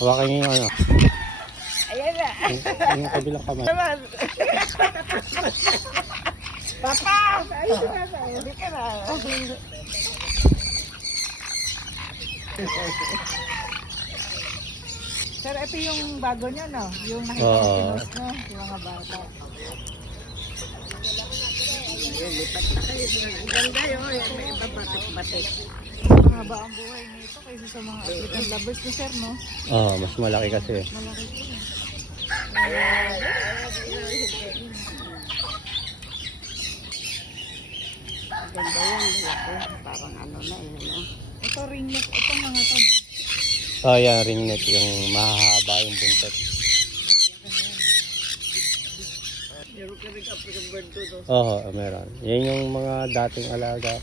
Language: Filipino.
Hawakan niyo yung ano. Ayan na. Yung kabilang kamay. Papa! Ayun na. Hindi ka na. Sir, ito yung bago niya, no? Yung nakita Oo. ko pinost, no? Yung mga bata. Lipat na kayo. Ang ganda yun. May iba batik-batik. Mahaba ang buhay nito kaysa sa mga African lovers ko, sir, no? Oo, mas malaki kasi. Malaki ko. Ganda yan, malaki. Parang ano na yun, no? Ito ringlet, itong mga to, no? Oh, yan, ringnet. Yung mahahaba yung buntot. Meron ka rin African bird to, no? Oo, meron. Yan yung mga dating alaga.